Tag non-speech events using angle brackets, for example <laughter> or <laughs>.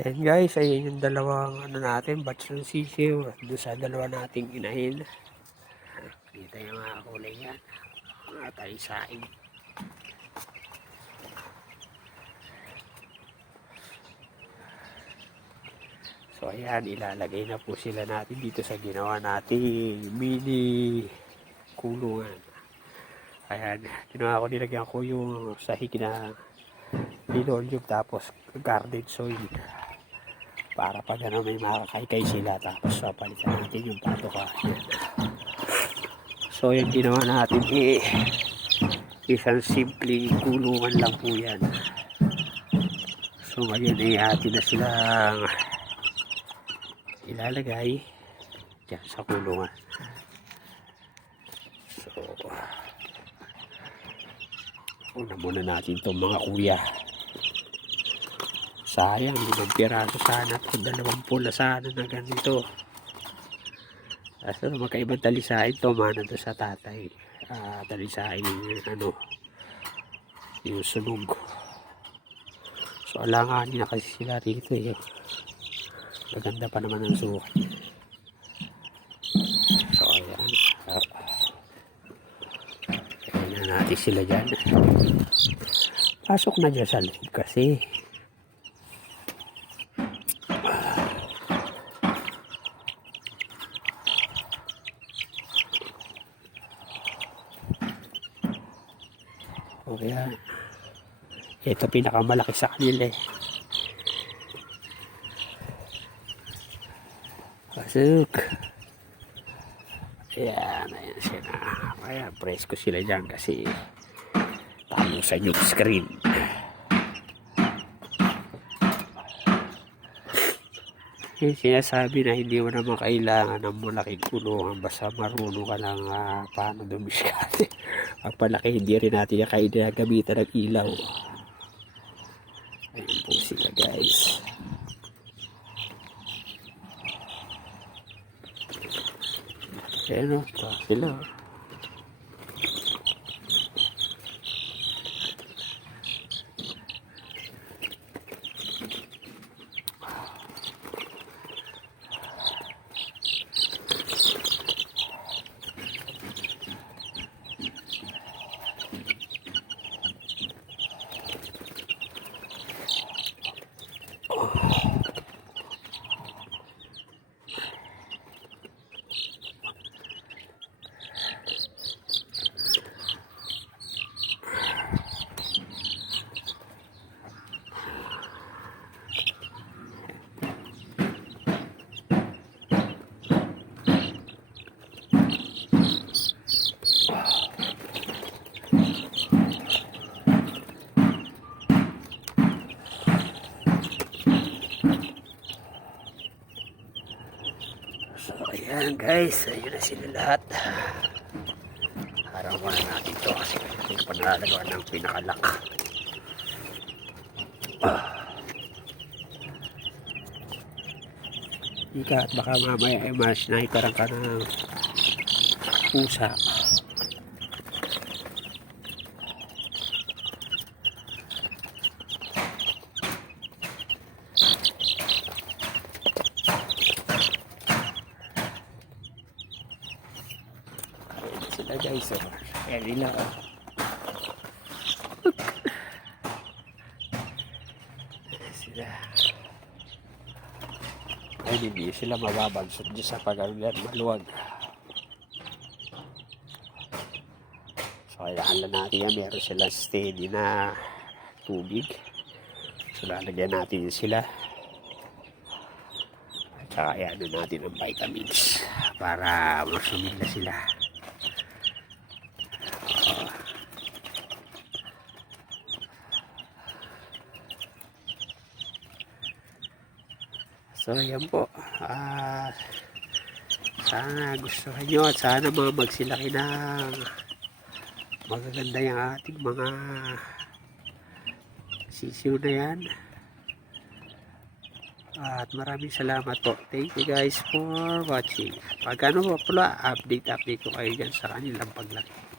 Ayan guys, ayan yung dalawang ano natin, batch ng sisiw. Doon sa dalawa nating inahin. Kita yung mga kulay yan. Mga talisain. So ayan, ilalagay na po sila natin dito sa ginawa nating mini kulungan. Ayan, ginawa ko nilagyan ko yung sahig na linoleum tapos garden soil para pag ano may makakaykay sila tapos papalitan natin yung patoka yan. so yung ginawa natin eh isang simpleng kulungan lang po yan. So ngayon eh atin na silang ilalagay dyan sa kulungan. So una muna natin itong mga kuya sayang limang piraso sana at dalawang pula sana na ganito. Kaso magkaibang talisain to mana to sa tatay. Ah talisain yung ano yung sunog. So alanganin na kasi sila rito eh. Maganda pa naman ang sukat. So ayan. Ah, Kaya na natin sila dyan. Pasok na dyan sa loob kasi. O yan. Ito pinakamalaki sa kanila eh. Pasok. Ayan, ayan sila. Ayan, press ko sila dyan kasi talusan yung screen. Yung sinasabi na hindi mo naman kailangan ng malaking kulungan basta marunong ka lang ah, paano dumiskate. <laughs> Ang palaki hindi rin natin kailangan gamitan ng ilaw. Ayun po sila guys. Ayan o, pa sila. oh. So, ayan guys. Ayun na sila lahat. Harang muna natin to kasi yung panalagawa ng pinakalak. Ah. Ika at baka mamaya ay mas naikaran ka ng pusa. Sila guys. Oh. Ayan nila. Oh. Ayan sila. Ay, hindi sila mababagsot dyan sa pagalulan maluwag. So, kailangan lang natin yan. Meron silang steady na tubig. So, lalagyan natin sila. At saka, ano natin ang vitamins para masumila sila. So, yan po. Ah, sana gusto nyo at sana mga magsilaki ng magaganda yung ating mga sisiw na yan. At maraming salamat po. Thank you guys for watching. Pag ano po pala, update update ko kayo dyan sa kanilang paglaki.